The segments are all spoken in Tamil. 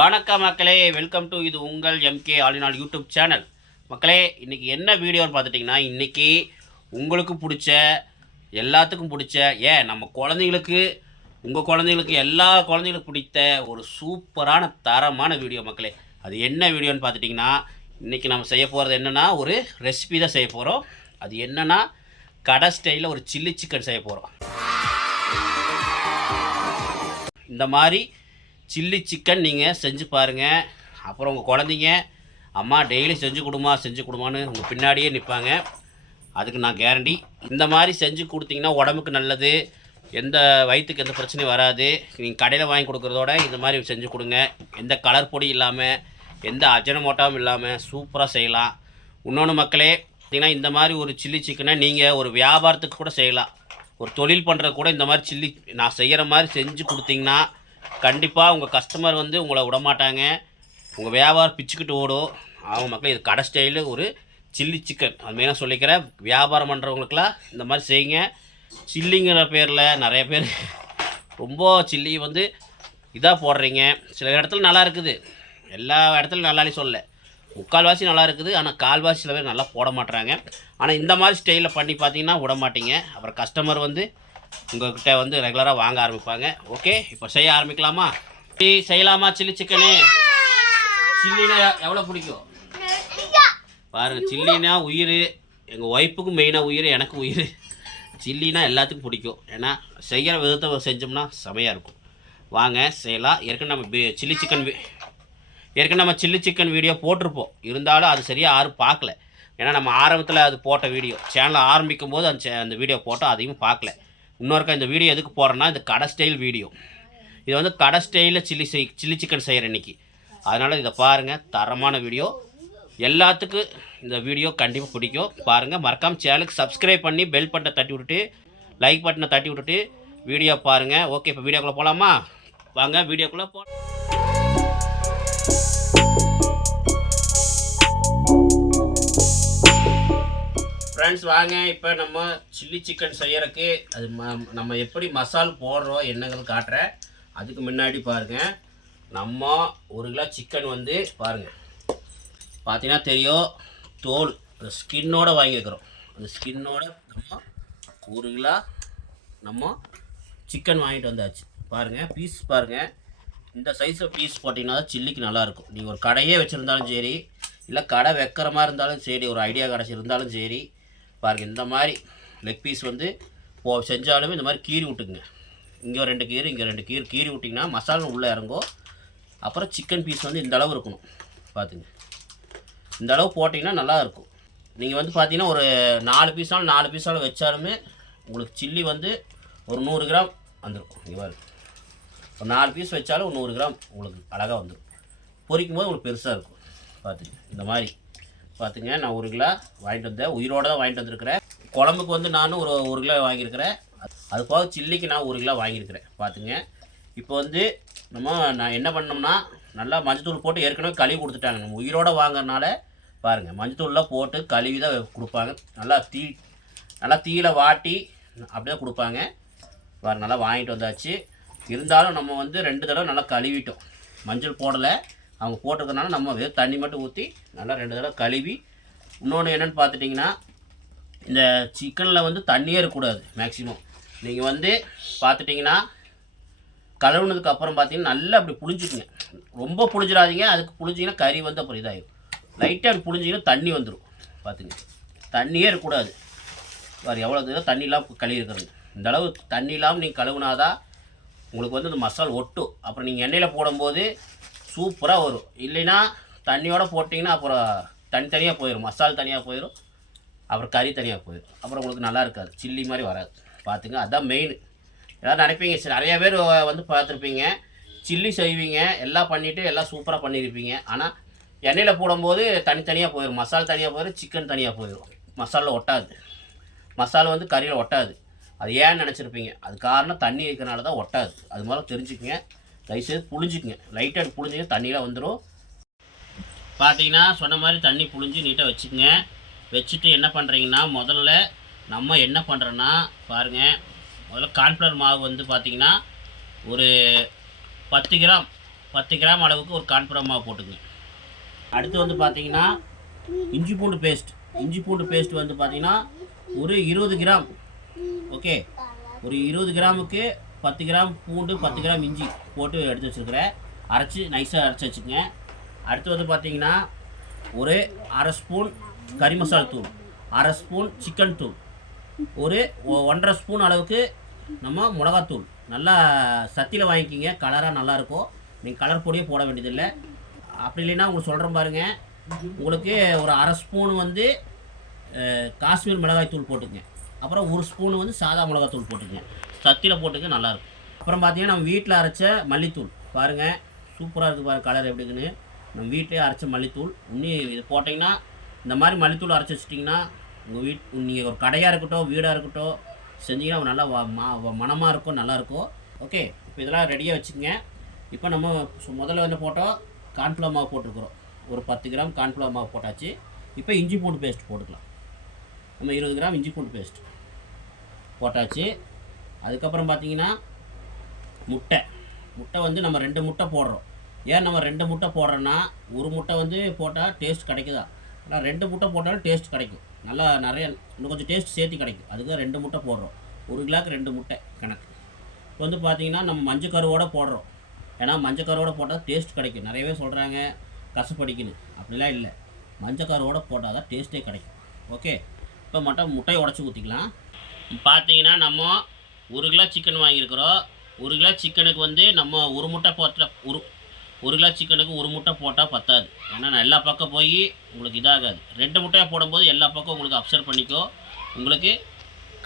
வணக்கம் மக்களே வெல்கம் டு இது உங்கள் எம்கே ஆலினால் யூடியூப் சேனல் மக்களே இன்றைக்கி என்ன வீடியோன்னு பார்த்துட்டிங்கன்னா இன்றைக்கி உங்களுக்கு பிடிச்ச எல்லாத்துக்கும் பிடிச்ச ஏன் நம்ம குழந்தைங்களுக்கு உங்கள் குழந்தைங்களுக்கு எல்லா குழந்தைங்களுக்கும் பிடித்த ஒரு சூப்பரான தரமான வீடியோ மக்களே. அது என்ன வீடியோன்னு பார்த்துட்டிங்கன்னா இன்றைக்கி நம்ம செய்ய போகிறது என்னென்னா ஒரு ரெசிபி தான் செய்ய போகிறோம் அது என்னென்னா கடை ஸ்டைலில் ஒரு சில்லி சிக்கன் செய்ய போகிறோம் இந்த மாதிரி சில்லி சிக்கன் நீங்கள் செஞ்சு பாருங்கள் அப்புறம் உங்கள் குழந்தைங்க அம்மா டெய்லி செஞ்சு கொடுமா செஞ்சு கொடுமான்னு உங்கள் பின்னாடியே நிற்பாங்க அதுக்கு நான் கேரண்டி இந்த மாதிரி செஞ்சு கொடுத்தீங்கன்னா உடம்புக்கு நல்லது. எந்த வயிற்றுக்கு எந்த பிரச்சனையும் வராது. நீங்கள் கடையில் வாங்கி கொடுக்குறதோட இந்த மாதிரி செஞ்சு கொடுங்க. எந்த கலர் பொடி இல்லாமல் எந்த அஜனமோட்டாவும் இல்லாமல் சூப்பராக செய்யலாம். இன்னொன்று மக்களே பார்த்தீங்கன்னா இந்த மாதிரி ஒரு சில்லி சிக்கனை நீங்கள் ஒரு வியாபாரத்துக்கு கூட செய்யலாம். ஒரு தொழில் பண்ணுறது கூட இந்த மாதிரி சில்லி நான் செய்கிற மாதிரி செஞ்சு கொடுத்தீங்கன்னா கண்டிப்பாக உங்கள் கஸ்டமர் வந்து உங்களை விடமாட்டாங்க. உங்கள் வியாபாரம் பிச்சுக்கிட்டு ஓடும். அவங்க மக்களே இது கடை ஸ்டைலு ஒரு சில்லி சிக்கன் அது மெயினாக சொல்லிக்கிறேன். வியாபாரம் பண்ணுறவங்களுக்குலாம் இந்த மாதிரி செய்யுங்க. சில்லிங்கிற பேரில் நிறைய பேர் ரொம்ப சில்லி வந்து இதாக போடுறீங்க. சில இடத்துல நல்லா இருக்குது. எல்லா இடத்துலையும் நல்லாலே சொல்ல முக்கால்வாசி நல்லா இருக்குது. ஆனால் கால்வாசி சில பேர் நல்லா போட மாட்டுறாங்க ஆனால் இந்த மாதிரி ஸ்டைலில் பண்ணி பார்த்தீங்கன்னா விட மாட்டீங்க. அப்புறம் கஸ்டமர் வந்து உங்கள்கிட்ட வந்து ரெகுலராக வாங்க ஆரம்பிப்பாங்க. ஓகே இப்போ செய்ய ஆரம்பிக்கலாமா? சில்லி செய்யலாமா சில்லி சிக்கனு சில்லினா எவ்வளோ பிடிக்கும்? பாருங்கள் சில்லினா உயிர். எங்கள் ஒய்ஃபுக்கும் மெயினாக உயிர் எனக்கு உயிர். சில்லினா எல்லாத்துக்கும் பிடிக்கும். ஏன்னா செய்கிற விதத்தை செஞ்சோம்னா செமையாக இருக்கும். வாங்க செய்யலாம். ஏற்கனவே நம்ம சில்லி சிக்கன் ஏற்கனவே நம்ம சில்லி சிக்கன் வீடியோ போட்டிருப்போம். இருந்தாலும் அது சரியாக யாரும் பார்க்கல. ஏன்னா நம்ம ஆரம்பத்தில் அது போட்ட வீடியோ சேனலை ஆரம்பிக்கும் போது அந்த அந்த வீடியோ போட்டோம். அதையும் பார்க்கல. இன்னொருக்கா இந்த வீடியோ எதுக்கு போகிறேன்னா இந்த கடை ஸ்டைல் வீடியோ. இது வந்து கடை ஸ்டைலில் சில்லி செய் சில்லி சிக்கன் செய்கிற இன்னைக்கு. அதனால் இதை பாருங்கள் தரமான வீடியோ. எல்லாத்துக்கும் இந்த வீடியோ கண்டிப்பாக பிடிக்கும். பாருங்கள் மறக்காமல் சேனலுக்கு சப்ஸ்கிரைப் பண்ணி பெல் பட்டனை தட்டி விட்டுட்டு லைக் பட்டனை தட்டி விட்டுட்டு வீடியோ பாருங்கள் ஓகே இப்போ வீடியோக்குள்ளே போகலாமா வாங்க வீடியோக்குள்ளே போ ஃப்ரெண்ட்ஸ் வாங்க. இப்போ நம்ம சில்லி சிக்கன் செய்யறதுக்கு அது ம- நம்ம எப்படி மசால் போடுறோம் என்னங்கிறது காட்டுறேன். அதுக்கு முன்னாடி பாருங்கள் நம்ம ஒரு கிலோ சிக்கன் வந்து பாருங்கள் பார்த்தீங்கன்னா தெரியும் தோல் அந்த ஸ்கின்னோடு வாங்கியிருக்கிறோம் அந்த ஸ்கின்னோட நம்ம ஒரு கிலோ நம்ம சிக்கன் வாங்கிட்டு வந்தாச்சு. பாருங்கள் பீஸ் பாருங்கள் இந்த சைஸில் பீஸ் போட்டிங்கன்னா தான் சில்லிக்கு நல்லாயிருக்கும். நீங்கள் ஒரு கடையே வச்சுருந்தாலும் சரி இல்லை கடை வைக்கிற மாதிரி இருந்தாலும் சரி ஒரு ஐடியா கிடச்சிருந்தாலும் சரி பாருங்கள் இந்த மாதிரி லெக் பீஸ் வந்து போ செஞ்சாலுமே இந்த மாதிரி கீறி விட்டுக்குங்க. இங்கே ரெண்டு கீறு இங்கே ரெண்டு கீறு. கீறி விட்டிங்கன்னா மசாலா உள்ளே இறங்கும் அப்புறம் சிக்கன் பீஸ் வந்து இந்த அளவு இருக்கணும். பார்த்துங்க இந்த அளவு போட்டிங்கன்னா நல்லா இருக்கும். நீங்கள் வந்து பார்த்தீங்கன்னா ஒரு நாலு பீஸாலும் நாலு பீஸாலும் வச்சாலுமே உங்களுக்கு சில்லி வந்து ஒரு நூறு கிராம் வந்துடும் இங்கே பாருங்க. ஒரு நாலு பீஸ் வச்சாலும் ஒரு நூறு கிராம் உங்களுக்கு அழகாக வந்துடும் பொரிக்கும் போது உங்களுக்கு பெருசாக இருக்கும். பார்த்துங்க இந்த மாதிரி. பார்த்துங்க நான் ஒரு கிலோ வாங்கிட்டு வந்தேன். உயிரோடு தான் வாங்கிட்டு வந்திருக்கிறேன். குழம்புக்கு வந்து நானும் ஒரு ஒரு கிலோ வாங்கியிருக்கிறேன். அது போக சில்லிக்கு நான் ஒரு கிலோ வாங்கியிருக்கிறேன். பார்த்துங்க இப்போ வந்து நம்ம நான் என்ன பண்ணோம்னா நல்லா மஞ்சத்தூள் போட்டு ஏற்கனவே கழுவி கொடுத்துட்டாங்க. நம்ம உயிரோடு வாங்குறதுனால பாருங்கள் மஞ்சத்தூள்லாம் போட்டு கழுவி தான் கொடுப்பாங்க. நல்லா தீ நல்லா தீயில வாட்டி அப்படியே கொடுப்பாங்க. பாரு நல்லா வாங்கிட்டு வந்தாச்சு. இருந்தாலும் நம்ம வந்து ரெண்டு தடவை நல்லா கழுவிட்டோம். மஞ்சள் போடலை. அவங்க போட்டிருக்கனால நம்ம வெறும் தண்ணி மட்டும் ஊற்றி நல்லா ரெண்டு தடவை கழுவி. இன்னொன்று என்னென்னு பார்த்துட்டிங்கன்னா இந்த சிக்கனில் வந்து தண்ணியே இருக்கக்கூடாது மேக்ஸிமம் நீங்கள் வந்து பார்த்துட்டிங்கன்னா கழுவுனதுக்கு அப்புறம் பார்த்தீங்கன்னா நல்லா அப்படி புளிஞ்சுக்குங்க ரொம்ப புளிஞ்சிடாதீங்க அதுக்கு புளிஞ்சிங்கன்னா கறி வந்து அப்புறம் இதாகிடும் லைட்டாக அப்படி புளிஞ்சிங்கன்னா தண்ணி வந்துடும் பார்த்துங்க. தண்ணியே இருக்கக்கூடாது வேறு எவ்வளோ தூரம் தண்ணி இல்லாமல் கழுவிருக்கிறது இந்த அளவு தண்ணி இல்லாமல் நீங்கள் கழுவுனாதான் உங்களுக்கு வந்து இந்த மசால் ஒட்டும். அப்புறம் நீங்கள் எண்ணெயில் போடும்போது சூப்பராக வரும். இல்லைன்னா தண்ணியோடு போட்டிங்கன்னா அப்புறம் தனித்தனியாக போயிடும் மசால் தனியாக போயிடும் அப்புறம் கறி தனியாக போயிடும் அப்புறம் உங்களுக்கு நல்லா இருக்காது. சில்லி மாதிரி வராது. பார்த்துங்க. அதுதான் மெயின் ஏதாவது நினைப்பீங்க. சரி நிறைய பேர் வந்து பார்த்துருப்பீங்க. சில்லி செய்வீங்க. எல்லாம் பண்ணிவிட்டு எல்லாம் சூப்பராக பண்ணியிருப்பீங்க. ஆனால் எண்ணெயில் போடும்போது தனித்தனியாக போயிடும் மசால் தனியாக போயிடும் சிக்கன் தனியாக போயிடும் மசாலில் ஒட்டாது. மசாலா வந்து கறியில் ஒட்டாது. அது ஏன்னு நினச்சிருப்பீங்க. அது காரணம் தண்ணி இருக்கிறனால தான் ஒட்டாது. அது மாதிரி தெரிஞ்சுக்கங்க. தயவுசெய்து புழிஞ்சிக்கங்க. லைட்டாக புழிஞ்சிங்க தண்ணியெலாம் வந்துடும் பார்த்தீங்கன்னா சொன்ன மாதிரி தண்ணி புழிஞ்சு நீட்டாக வச்சுக்கோங்க. வச்சுட்டு என்ன பண்ணுறீங்கன்னா முதல்ல நம்ம என்ன பண்ணுறோன்னா பாருங்கள் முதல்ல கார்ன்ஃப்ளவர் மாவு வந்து பார்த்தீங்கன்னா ஒரு பத்து கிராம் பத்து கிராம் அளவுக்கு ஒரு கான்ஃபிளவர் மாவு போட்டுக்குங்க. அடுத்து வந்து பார்த்திங்கன்னா இஞ்சி பூண்டு பேஸ்ட். இஞ்சி பூண்டு பேஸ்ட் வந்து பார்த்திங்கன்னா ஒரு இருபது கிராம். ஓகே? ஒரு இருபது கிராமுக்கு பத்து கிராம் பூண்டு பத்து கிராம் இஞ்சி போட்டு எடுத்து வச்சுருக்கிறேன். அரைச்சி நைஸாக அரைச்சி வச்சுக்கோங்க. அடுத்து வந்து பார்த்தீங்கன்னா ஒரு அரை ஸ்பூன் கறி மசால் தூள் அரை ஸ்பூன் சிக்கன் தூள் ஒரு ஒன்றரை ஸ்பூன் அளவுக்கு நம்ம மிளகாத்தூள் நல்லா சத்தியில் வாங்கிக்கிங்க கலராக நல்லாயிருக்கும் நீங்கள் கலர் பொடியே போட வேண்டியதில்லை. அப்படி இல்லைன்னா உங்களுக்கு சொல்கிறேன் பாருங்கள் உங்களுக்கு ஒரு அரை ஸ்பூன் வந்து காஷ்மீர் மிளகாய் தூள் போட்டுக்கங்க. அப்புறம் ஒரு ஸ்பூன் வந்து சாதா மிளகாய் தூள் போட்டுங்க சத்தியில் போட்டுக்க நல்லாயிருக்கும் அப்புறம் பார்த்தீங்கன்னா நம்ம வீட்டில் அரைச்ச மல்லித்தூள். பாருங்கள் சூப்பராக இருக்குது பாருங்கள் கலர் எப்படி இருக்குன்னு. நம்ம வீட்டிலே அரைச்ச மல்லித்தூள். இன்னும் இது போட்டிங்கன்னா இந்த மாதிரி மல்லித்தூள் அரைச்சி வச்சிட்டிங்கன்னா உங்கள் வீட் நீங்கள் ஒரு கடையாக இருக்கட்டும் வீடாக இருக்கட்டும் செஞ்சீங்கன்னா நல்லா வ- மா- வ- மணமாக இருக்கும் நல்லாயிருக்கும் ஓகே இப்போ இதெல்லாம் ரெடியாக வச்சுக்கோங்க. இப்போ நம்ம சு- முதல்ல வந்து போட்டோம் கார்ன்ஃப்ளவர் மாவு போட்டிருக்கிறோம். ஒரு பத்து கிராம் கார்ன்ஃப்ளவர் மாவு போட்டாச்சு. இப்போ இஞ்சி பூண்டு பேஸ்ட் போட்டுக்கலாம். நம்ம இருபது கிராம் இஞ்சி பூண்டு பேஸ்ட் போட்டாச்சு. அதுக்கப்புறம் பார்த்தீங்கன்னா முட்டை. முட்டை வந்து நம்ம ரெண்டு முட்டை போடுறோம். ஏன் நம்ம ரெண்டு முட்டை போடுறோன்னா ஒரு முட்டை வந்து போட்டால் டேஸ்ட் கிடைக்குதா? ஆனால் ரெண்டு முட்டை போட்டாலும் டேஸ்ட் கிடைக்கும். நல்லா நிறைய இன்னும் கொஞ்சம் டேஸ்ட் சேர்த்து கிடைக்கும். அதுக்கு தான் ரெண்டு முட்டை போடுறோம். ஒரு கிலோக்கு ரெண்டு முட்டை கணக்கு. இப்போ வந்து பார்த்தீங்கன்னா நம்ம மஞ்சள் கருவோட போடுறோம். ஏன்னா மஞ்சள் கருவோட போட்டால் டேஸ்ட் கிடைக்கும். நிறையவே சொல்கிறாங்க கசப்படிக்குன்னு. அப்படிலாம் இல்லை. மஞ்சள் கருவோட போட்டால் தான் டேஸ்ட்டே கிடைக்கும். ஓகே இப்போ மட்டும் முட்டையை உடச்சி ஊற்றிக்கலாம் பார்த்தீங்கன்னா நம்ம ஒரு கிலோ சிக்கன் வாங்கியிருக்கிறோம். ஒரு கிலோ சிக்கனுக்கு வந்து நம்ம ஒரு முட்டை போட்ட ஒரு ஒரு கிலோ சிக்கனுக்கு ஒரு முட்டை போட்டால் பத்தாது. ஏன்னா எல்லா பக்கம் போய் உங்களுக்கு இதாகாது. ரெண்டு முட்டையாக போடும்போது எல்லா பக்கம் உங்களுக்கு அப்சர்வ் பண்ணிக்கோ. உங்களுக்கு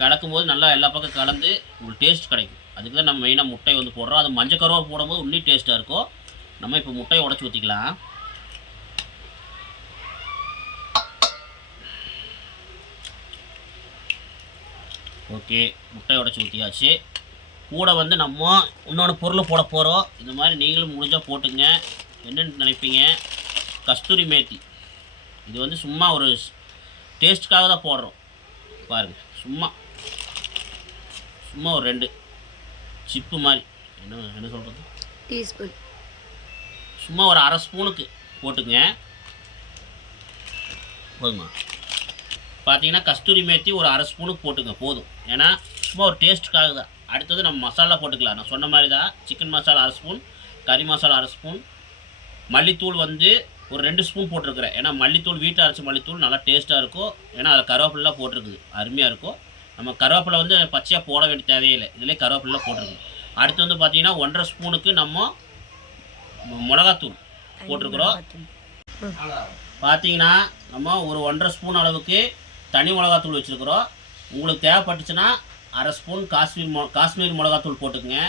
கலக்கும்போது நல்லா எல்லா பக்கம் கலந்து உங்களுக்கு டேஸ்ட் கிடைக்கும். அதுக்கு தான் நம்ம மெயினாக முட்டை வந்து போடுறோம். அது மஞ்சள் கருவா போடும்போது இன்னும் டேஸ்ட்டாக இருக்கும். நம்ம இப்போ முட்டையை உடச்சி ஊற்றிக்கலாம் ஓகே முட்டை உடச்சி ஊற்றியாச்சு கூட வந்து நம்ம இன்னொன்று பொருள் போட போகிறோம் இந்த மாதிரி நீங்களும் முடிஞ்சால் போட்டுங்க என்னென்னு நினைப்பீங்க? கஸ்தூரி மேத்தி. இது வந்து சும்மா ஒரு டேஸ்ட்டுக்காக தான் போடுறோம். பாருங்கள் சும்மா. சும்மா ஒரு ரெண்டு. சிப்பு மாதிரி. என்ன என்ன சொல்கிறது டீஸ்பூன். சும்மா ஒரு அரை ஸ்பூனுக்கு போட்டுங்க போதுமா? பார்த்தீங்கன்னா கஸ்தூரி மேத்தி ஒரு அரை ஸ்பூனுக்கு போட்டுங்க போதும். ஏன்னா சும்மா ஒரு டேஸ்ட்டுக்காக தான். அடுத்தது நம்ம மசாலா போட்டுக்கலாம். நான் சொன்ன மாதிரி தான் சிக்கன் மசாலா அரை ஸ்பூன் கறி மசாலா அரை ஸ்பூன் மல்லித்தூள் வந்து ஒரு ரெண்டு ஸ்பூன் போட்டிருக்கிறேன். ஏன்னா மல்லித்தூள் வீட்டில் அரைச்ச மல்லித்தூள் நல்லா டேஸ்ட்டாக இருக்கும். ஏன்னா அதில் கருவேப்பிலாம் போட்டிருக்குது. அருமையாக இருக்கும். நம்ம கருவேப்பிலை வந்து பச்சையாக போட வேண்டிய தேவையில்லை இதிலே கருவேப்பிலை போட்டிருக்கு அடுத்து வந்து பார்த்தீங்கன்னா ஒன்றரை ஸ்பூனுக்கு நம்ம மிளகாத்தூள் போட்டிருக்கிறோம். பார்த்தீங்கன்னா நம்ம ஒரு ஒன்றரை ஸ்பூன் அளவுக்கு தனி மிளகாத்தூள் வச்சுருக்குறோம். உங்களுக்கு தேவைப்பட்டுச்சுன்னா அரை ஸ்பூன் காஷ்மீர் மொ காஷ்மீர் மிளகாத்தூள் போட்டுக்கங்க.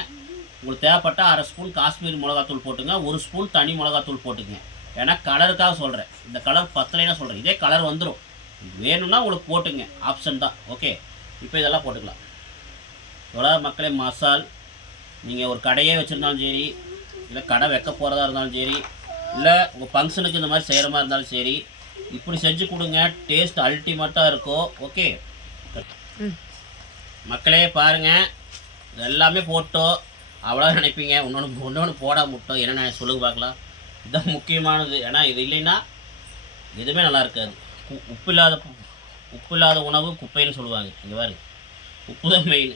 உங்களுக்கு தேவைப்பட்டால் அரை ஸ்பூன் காஷ்மீர் மிளகாத்தூள் போட்டுங்க. ஒரு ஸ்பூன் தனி மிளகாத்தூள் போட்டுக்கங்க. ஏன்னா கலருக்காக சொல்கிறேன் இந்த கலர் பத்தலைன்னா சொல்கிறேன் இதே கலர் வந்துடும் வேணும்னா உங்களுக்கு போட்டுங்க. ஆப்ஷன் தான். ஓகே இப்போ இதெல்லாம் போட்டுக்கலாம். இவ்வளோ மக்களே மசால். நீங்கள் ஒரு கடையே வச்சுருந்தாலும் சரி இல்லை கடை வைக்க போகிறதா இருந்தாலும் சரி இல்லை உங்கள் ஃபங்க்ஷனுக்கு இந்த மாதிரி செய்கிற மாதிரி இருந்தாலும் சரி இப்படி செஞ்சு கொடுங்க. டேஸ்ட் அல்டிமேட்டாக இருக்கும் ஓகே மக்களே பாருங்கள் எல்லாமே போட்டோம் அவ்வளோ நினைப்பீங்க. இன்னொன்று இன்னொன்று போடாம விட்டோம் என்னென்ன சொல்லுங்க பார்க்கலாம். இதுதான் முக்கியமானது. ஏன்னா இது இல்லைன்னா எதுவுமே நல்லா இருக்காது. உப்பு இல்லாத உப்பு இல்லாத உணவு குப்பைன்னு சொல்லுவாங்க. இங்கே பாருங்க உப்பு தான் மெயின்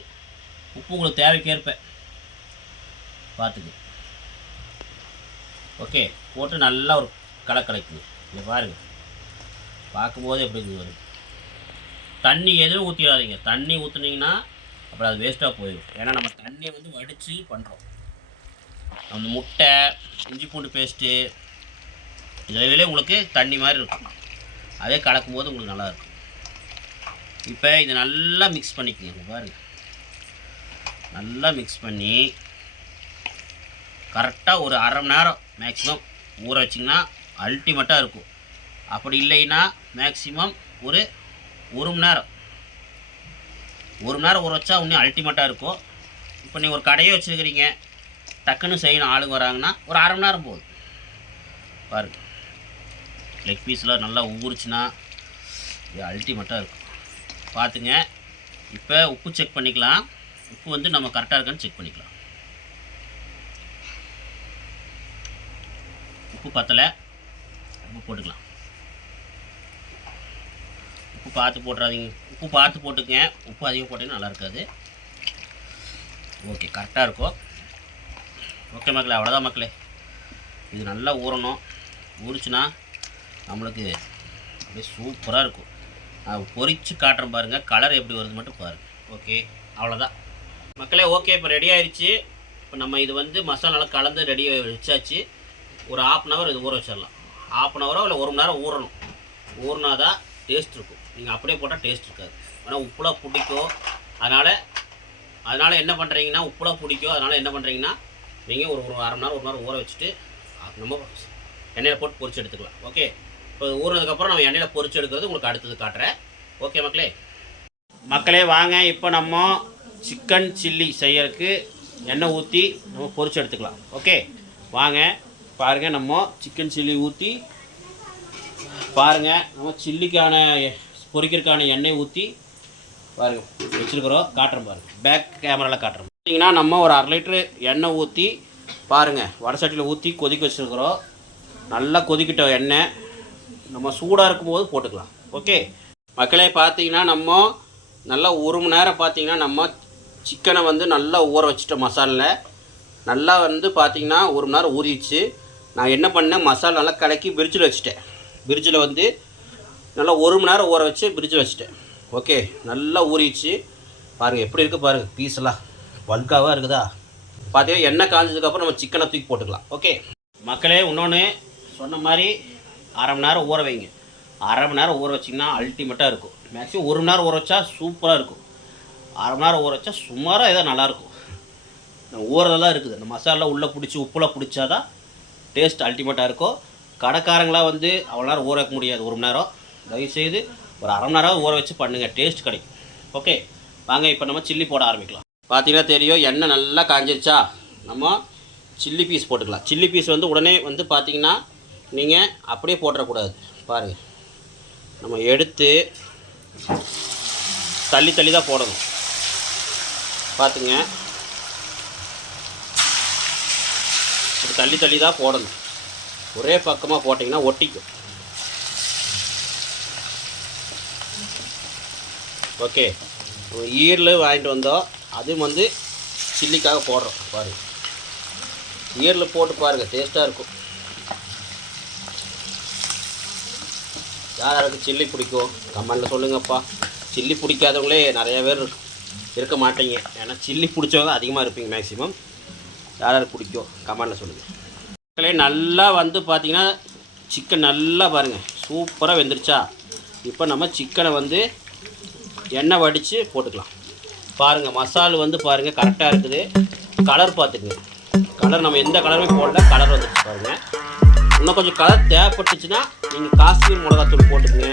உப்பு உங்களுக்கு தேவைக்கேற்ப. பார்த்துக்கு. ஓகே. போட்டு நல்லா ஒரு களை கலக்குங்க இங்கே பாருங்க. பார்க்கும்போது எப்படி இருக்குது தண்ணி எதுவும் ஊற்றிடாதீங்க தண்ணி ஊற்றுனீங்கன்னா அப்புறம் அது வேஸ்ட்டாக போயிடும். ஏன்னா நம்ம தண்ணியை வந்து வடித்து பண்ணுறோம் அந்த முட்டை இஞ்சி பூண்டு பேஸ்ட்டு இதிலே உங்களுக்கு தண்ணி மாதிரி இருக்கும். அதே கலக்கும் போது உங்களுக்கு நல்லா இருக்கும். இப்போ இதை நல்லா மிக்ஸ் பண்ணிக்கோங்க. பாருங்கள் நல்லா மிக்ஸ் பண்ணி கரெக்டாக ஒரு அரை மணி நேரம் மேக்ஸிமம் ஊற வச்சிங்கன்னா அல்டிமேட்டாக இருக்கும். அப்படி இல்லைன்னா மேக்ஸிமம் ஒரு ஒரு மணி நேரம். ஒரு மணி நேரம் ஊற வச்சா இன்னும் அல்டிமேட்டாக இருக்கும். இப்போ நீங்கள் ஒரு கடையே வச்சுருக்கிறீங்க. டக்குன்னு செய்யணும் ஆளுங்க வராங்கன்னா ஒரு அரை மணி நேரம் போதும். பாருங்க. லெக் பீஸ்லாம் நல்லா ஊறிச்சுன்னா இது அல்டிமேட்டாக இருக்கும். பார்த்துங்க இப்போ உப்பு செக் பண்ணிக்கலாம். உப்பு வந்து நம்ம கரெக்டாக இருக்கான்னு செக் பண்ணிக்கலாம். உப்பு பத்தலை. உப்பு போட்டுக்கலாம். உப்பு பார்த்து போட்டுறாதீங்க. உப்பு பார்த்து போட்டுக்கங்க. உப்பு அதிகம் போட்டிங்கன்னா நல்லா இருக்காது. ஓகே கரெக்டாக இருக்கும். ஓகே மக்களே அவ்வளோதான் மக்களே. இது நல்லா ஊறணும். ஊறிச்சுன்னா நம்மளுக்கு அப்படியே சூப்பராக இருக்கும். நான் பொரிச்சு காட்டுறேன் பாருங்கள் கலர் எப்படி வருது மட்டும் பாருங்கள் ஓகே அவ்வளோதான் மக்களே ஓகே இப்போ ரெடி ஆயிடுச்சு இப்போ நம்ம இது வந்து மசாலாலாம் கலந்து ரெடி வச்சாச்சு. ஒரு ஆஃப் அன் ஹவர் இது ஊற வச்சிடலாம். ஆஃப் அன் ஹவரோ இல்லை ஒரு மணி நேரம் ஊறணும். ஊறினா தான் டேஸ்ட் இருக்கும். நீங்கள் அப்படியே போட்டால் டேஸ்ட் இருக்காது. ஆனால் உப்புலாம் பிடிக்கும் அதனால் அதனால் என்ன பண்ணுறீங்கன்னா உப்புலாம் பிடிக்கும் அதனால் என்ன பண்ணுறீங்கன்னா நீங்கள் ஒரு ஒரு அரை மணி நேரம் ஒரு நேரம் ஊற வச்சுட்டு நம்ம எண்ணெயில் போட்டு பொரிச்சு எடுத்துக்கலாம். ஓகே இப்போ ஊறினதுக்கப்புறம் நம்ம எண்ணெயில் பொரிச்சு எடுக்கிறது உங்களுக்கு அடுத்தது காட்டுறேன். ஓகே மக்களே? மக்களே வாங்க. இப்போ நம்ம சிக்கன் சில்லி செய்யறதுக்கு எண்ணெய் ஊற்றி நம்ம பொரிச்சு எடுத்துக்கலாம். ஓகே வாங்க. பாருங்கள் நம்ம சிக்கன் சில்லி ஊற்றி பாருங்கள் நம்ம சில்லிக்கான பொரிக்கிறதுக்கான எண்ணெய் ஊற்றி பாருங்க வச்சுருக்குறோம். காட்டுறோம் பாருங்கள் பேக் கேமராவில் காட்டுறோம் பார்த்தீங்கன்னா நம்ம ஒரு அரை லிட்ரு எண்ணெய் ஊற்றி பாருங்கள் வடை சட்டியில் ஊற்றி கொதிக்க வச்சுருக்குறோம். நல்லா கொதிக்கிட்ட எண்ணெய் நம்ம சூடாக இருக்கும்போது போட்டுக்கலாம். ஓகே மக்களே பார்த்தீங்கன்னா நம்ம நல்லா ஒரு மணி நேரம் பார்த்தீங்கன்னா நம்ம சிக்கனை வந்து நல்லா ஊற வச்சுட்டோம் மசாலில். நல்லா வந்து பார்த்திங்கன்னா ஒரு மணி நேரம் ஊறிடுச்சு. நான் என்ன பண்ணேன்? மசாலா நல்லா கலக்கி பிரிட்ஜில் வச்சுட்டேன். பிரிட்ஜில் வந்து நல்லா ஒரு மணி நேரம் ஊற வச்சு பிரிட்ஜ் வச்சுட்டேன். ஓகே நல்லா ஊறிச்சு பாருங்கள் எப்படி இருக்குது பாருங்கள் பீஸ்லாம் பல்காவாக இருக்குதா? பார்த்தீங்கன்னா எண்ணெய் காஞ்சதுக்கப்புறம் நம்ம சிக்கனை தூக்கி போட்டுக்கலாம். ஓகே மக்களே இன்னொன்று சொன்ன மாதிரி அரை மணி நேரம் ஊற வைங்க. அரை மணி நேரம் ஊற வச்சிங்கன்னா அல்டிமேட்டாக இருக்கும். மேக்ஸிமம் ஒரு மணி நேரம் ஊற வச்சா சூப்பராக இருக்கும். அரை மணி நேரம் ஊற வச்சா சுமாராக ஏதோ நல்லாயிருக்கும். இந்த ஊறதெல்லாம் இருக்குது. அந்த மசாலா உள்ளே பிடிச்சி உப்புலாம் பிடிச்சாதான் டேஸ்ட் அல்டிமேட்டாக இருக்கும். கடைக்காரங்களாம் வந்து அவ்வளோ நேரம் ஊற வைக்க முடியாது. ஒரு மணி நேரம். தயவுசெய்து ஒரு அரை மணி நேரம் ஊற வச்சு பண்ணுங்கள் டேஸ்ட் கிடைக்கும். ஓகே வாங்க இப்போ நம்ம சில்லி போட ஆரம்பிக்கலாம். பார்த்தீங்கன்னா தெரியும்? எண்ணெய் நல்லா காஞ்சிருச்சா? நம்ம சில்லி பீஸ் போட்டுக்கலாம். சில்லி பீஸ் வந்து உடனே வந்து பார்த்தீங்கன்னா நீங்கள் அப்படியே போட்டுறக்கூடாது. பாருங்கள் நம்ம எடுத்து தள்ளி தள்ளி தான் போடணும். பார்த்துங்க தள்ளி தள்ளி தான் போடணும். ஒரே பக்கமாக போட்டிங்கன்னா ஒட்டிக்கும். ஓகே. ஈரில் வாங்கிட்டு வந்தோம். அதுவும் வந்து சில்லிக்காக போடுறோம். பாருங்க ஈரில் போட்டு பாருங்கள் டேஸ்ட்டாக இருக்கும். யார் யாருக்கு சில்லி பிடிக்கும் கமெண்டில் சொல்லுங்கப்பா. சில்லி பிடிக்காதவங்களே நிறைய பேர் இருக்க மாட்டீங்க. ஏன்னா சில்லி பிடிச்சவங்க அதிகமாக இருப்பீங்க மேக்ஸிமம் யார் யாருக்கு பிடிக்கும் கமெண்டில் சொல்லுங்கள் மக்களே நல்லா வந்து பார்த்தீங்கன்னா சிக்கன் நல்லா பாருங்கள் சூப்பராக வெந்துருச்சா? இப்போ நம்ம சிக்கனை வந்து எண்ணெய் வடித்து போட்டுக்கலாம். பாருங்கள் மசால் வந்து பாருங்கள் கரெக்டாக இருக்குது. கலர் பார்த்துக்குங்க. கலர் நம்ம எந்த கலருமே போடல கலர் வந்துச்சு பாருங்கள் இன்னும் கொஞ்சம் கலர் தேவைப்பட்டுச்சுன்னா நீங்கள் காஷ்மீர் மிளகாத்தூள் போட்டுக்குங்க.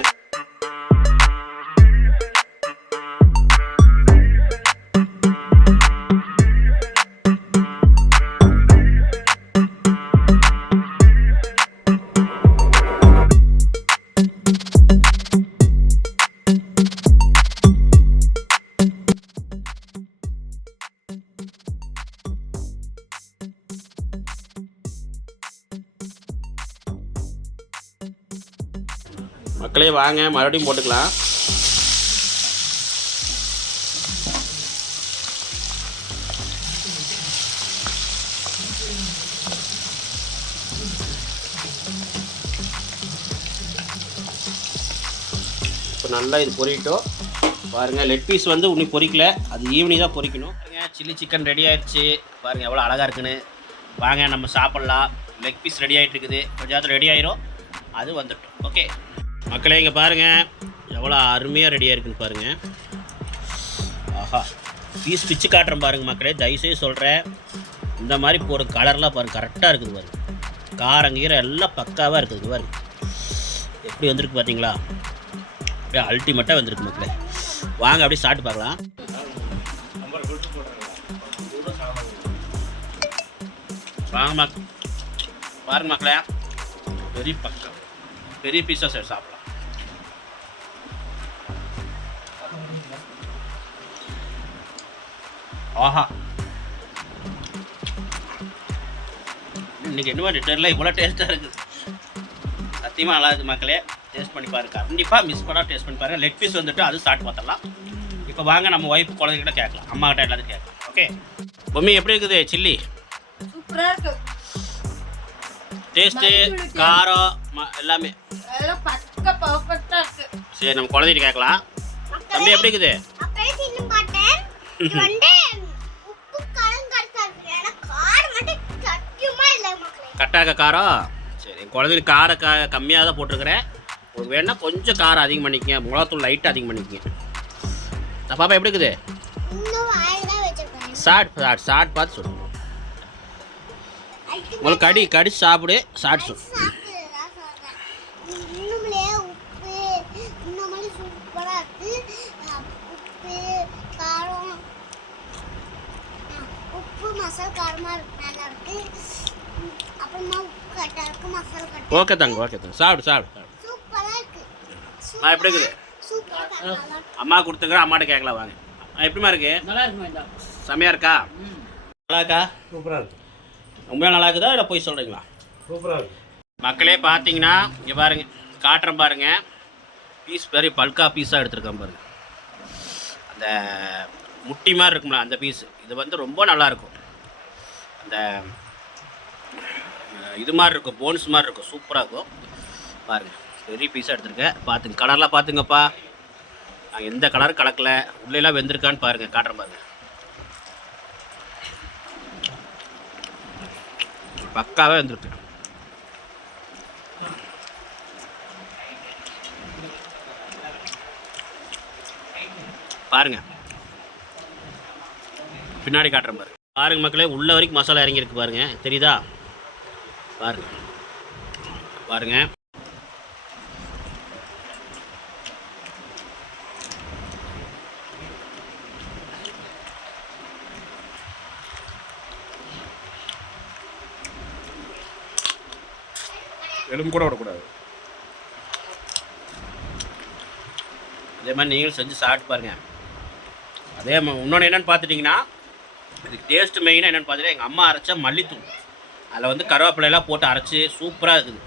வாங்க மறுபடியும் போட்டுக்கலாம். இப்போ நல்லா இது பொறிட்டோம் பாருங்கள் லெக் பீஸ் வந்து இன்னும் பொறிக்கல. அது ஈவினிங் தான் பொரிக்கணும் பாருங்க சில்லி சிக்கன் ரெடி ஆயிடுச்சு பாருங்கள் எவ்வளோ அழகாக இருக்குன்னு. வாங்க நம்ம சாப்பிட்லாம். லெக் பீஸ் ரெடி ஆகிட்டு இருக்குது. கொஞ்சம் நேரத்தில் ரெடி ஆயிரும். அது வந்துட்டோம். ஓகே மக்களே இங்கே பாருங்கள் எவ்வளோ அருமையாக ரெடியாக இருக்குன்னு பாருங்கள் ஆஹா. பீஸ் பிச்சு காட்டுறேன் பாருங்கள் மக்களே. தயவுசெய்து சொல்கிறேன் இந்த மாதிரி போகிற கலர்லாம் பாருங்கள் கரெக்டாக இருக்குது பாருங்க. காரங்கீரை எல்லாம் பக்காவாக இருக்குது பாருங்க. எப்படி வந்திருக்கு பார்த்தீங்களா அப்படியே அல்டிமேட்டாக வந்திருக்கு மக்களே. வாங்க அப்படியே சாப்பிட்டு பார்க்கலாம். வாங்க மக் பாருங்க மக்களே. பெரிய பக்கம். பெரிய பீஸாக சார் சாப்பிடலாம். ஆஹா. இன்றைக்கி என்ன மாதிரி தெரியல இவ்வளோ டேஸ்ட்டாக இருக்குது. சத்தியமாக நல்லா இருக்குது மக்களே. டேஸ்ட் பண்ணி பாருங்க. கண்டிப்பாக மிஸ் பண்ணால் டேஸ்ட் பண்ணி பாருங்க. லெக் பீஸ் வந்துட்டு அது ஸ்டார்ட் பார்த்துடலாம் இப்போ வாங்க நம்ம ஒய்ஃப் குழந்தைகிட்ட கேட்கலாம். அம்மா கிட்ட எல்லாத்தையும் கேட்கலாம். ஓகே பொம்மி எப்படி இருக்குது? சில்லி? சூப்பரா இருக்கு. டேஸ்ட்டு காரம் எல்லாமே. சரி நம்ம குழந்தைகிட்ட கேட்கலாம். தம்பி எப்படி இருக்குது? கட்டாக்க காரம் சரி. என் குழந்தைக்கு காரம் கா கம்மியாக தான் போட்டிருக்கிறேன். உங்களுக்கு வேணா கொஞ்சம் காரம் அதிகம் பண்ணிக்கங்க. மிளகாத்தூள் லைட்டாக அதிகம் பண்ணிக்கங்க. நான் பாப்பா எப்படி இருக்குது? சாட் சாட் சாட் பார்த்து சொல்லு. Ultimate உங்களுக்கு கடி கடி சாப்பிடு சாட் சொல்லு. சாப்பிடுறதா சொல்றேன். இன்னும்லே உப்பு இன்னுமே சூப்பரா இருக்கு அஹ் உப்பு காரம் அஹ் உப்பு மசாலா காரமா இருக்கு நல்லா இருக்கு உம் அப்புறமா உப்பு கட்டா இருக்கு மசாலா கட்டா ஓகே தாங்க ஓகே தாங்க சாப்பிடு சாப்பிடு சாப்பிடு. சூப்பரா இருக்கு. ஆ, எப்படி இருக்குது? அம்மா கொடுத்துக்கிறேன் அம்மாட்ட கேட்கலாம் வாங்க. ஆ, எப்படிம்மா இருக்கு? நல்லா இருக்குமா இந்த? செம்மையா இருக்கா? நல்லா இருக்கா? சூப்பராக இருக்கு. உண்மையாக நல்லா இருக்குதா இல்லை போய் சொல்கிறீங்களா சூப்பராக இருக்கு. மக்களே பார்த்தீங்கன்னா இங்கே பாருங்க காட்டுறேன் பாருங்க. பீஸ் பெரிய பல்கா பீஸாக எடுத்துருக்கேன் பாருங்க. அந்த முட்டி மாதிரி இருக்கும்ல அந்த பீஸ் இது வந்து ரொம்ப நல்லா இருக்கும். அந்த இது மாதிரி இருக்கும் போன்ஸ் மாதிரி இருக்கும் சூப்பராக இருக்கும். பாருங்கள் பெரிய பீஸாக எடுத்திருக்கேன். பார்த்துங்க கலர்லாம் பார்த்துங்கப்பா நான் எந்த கலரும் கலக்கல உள்ளெல்லாம் வெந்திருக்கான்னு பாருங்கள் காட்டுறேன் பாருங்க. பக்காவே வந்திருக்கு. பாருங்க. பின்னாடி காட்டுறேன் பாருங்க. பாருங்க மக்களே உள்ள வரைக்கும் மசாலா இறங்கியிருக்கு பாருங்க. தெரியுதா? பாருங்க. பாருங்க. எலும்பு கூட விடக்கூடாது. அதே மாதிரி நீங்களும் செஞ்சு சாப்பிட்டு பாருங்க. அதே இன்னொன்று என்னென்னு பார்த்துட்டிங்கன்னா இதுக்கு டேஸ்ட் மெயினாக என்னென்னு பார்த்துட்டு எங்கள் அம்மா அரைச்ச மல்லித்தூள். அதில் வந்து கருவேப்பிலையெல்லாம் போட்டு அரைச்சி சூப்பராக இருக்குது.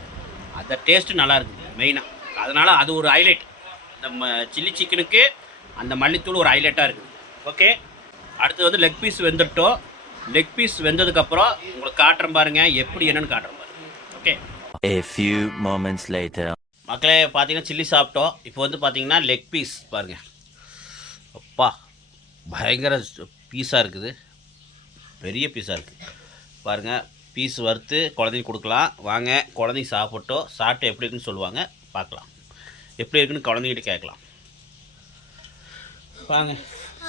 அந்த டேஸ்ட்டு நல்லா இருக்குது மெயினாக அதனால் அது ஒரு ஹைலைட் நம்ம சில்லி சிக்கனுக்கு அந்த மல்லித்தூள் ஒரு ஹைலைட்டாக இருக்குது. ஓகே அடுத்து வந்து லெக் பீஸ் வெந்துட்டோம். லெக் பீஸ் வெந்ததுக்கப்புறம் உங்களுக்கு காட்டுறேன் பாருங்கள் எப்படி என்னென்னு காட்டுறேன் பாருங்க. Okay A few moments later. மக்களே பார்த்தீங்கன்னா சில்லி சாப்பிட்டோம். இப்போ வந்து பார்த்தீங்கன்னா லெக் பீஸ் பாருங்கள் அப்பா பயங்கர பீஸாக இருக்குது. பெரிய பீஸாக இருக்குது. பாருங்கள் பீஸ் வறுத்து குழந்தைங்க கொடுக்கலாம். வாங்க குழந்தைங்க சாப்பிட்டோம் சாப்பிட்டு எப்படி இருக்குன்னு சொல்லுவாங்க பார்க்கலாம். எப்படி இருக்குன்னு குழந்தைங்கிட்ட கேட்கலாம். வாங்க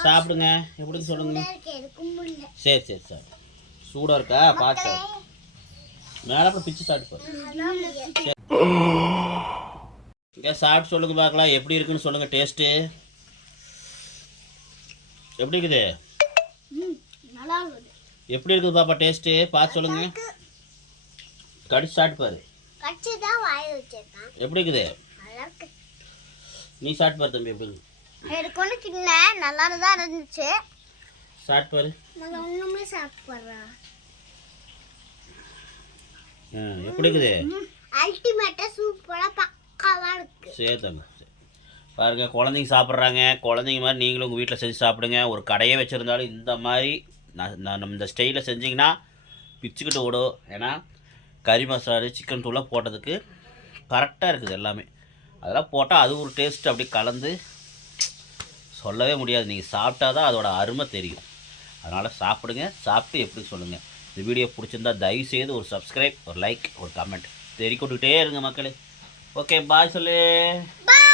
சாப்பிடுங்க. எப்படின்னு சொல்லுங்க. சரி சரி சார். சூடாக இருக்கா? பார்த்து மேலே அப்புறம் பிச்சு சாப்பிட்டு. இங்கே சாப்பிட்டு சொல்லுங்க பார்க்கலாம். எப்படி இருக்குன்னு சொல்லுங்க டேஸ்ட்டு. எப்படி இருக்குது? எப்படி இருக்குது பாப்பா டேஸ்ட்டு பார்த்து சொல்லுங்க. கடிச்சு சாப்பிட்டு பாரு. எப்படி இருக்குது? நீ சாப்பிட்டு பாரு தம்பி எப்படி இருக்குது? எனக்கு ஒன்று நல்லா தான் இருந்துச்சு. சாப்பிட்டு பாரு. நான் ஒன்றுமே சாப்பிட்டு எப்படி இருக்குது? அல்டிமேட்டாக சூப்பராக பக்காவாக இருக்கு. சரி தம்பி சரி. பாருங்க குழந்தைங்க சாப்பிட்றாங்க. குழந்தைங்க மாதிரி நீங்களும் உங்கள் வீட்டில் செஞ்சு சாப்பிடுங்க. ஒரு கடையே வச்சுருந்தாலும் இந்த மாதிரி நான் நான் நம்ம இந்த ஸ்டைலில் செஞ்சிங்கன்னா பிச்சுக்கிட்டு ஓடும் ஏன்னா கறி மசாலா சிக்கன் தூளாக போட்டதுக்கு கரெக்டாக இருக்குது எல்லாமே. அதெல்லாம் போட்டால் அது ஒரு டேஸ்ட் அப்படி கலந்து சொல்லவே முடியாது. நீங்கள் சாப்பிட்டா தான் அதோட அருமை தெரியும். அதனால் சாப்பிடுங்க. சாப்பிட்டு எப்படி சொல்லுங்கள் இந்த வீடியோ பிடிச்சிருந்தா தயவு செய்து ஒரு சப்ஸ்கிரைப் ஒரு லைக் ஒரு கமெண்ட் தெரிவிக்கொண்டுக்கிட்டே இருங்க மக்களே. ஓகே பாய் சொல்லு. பாய்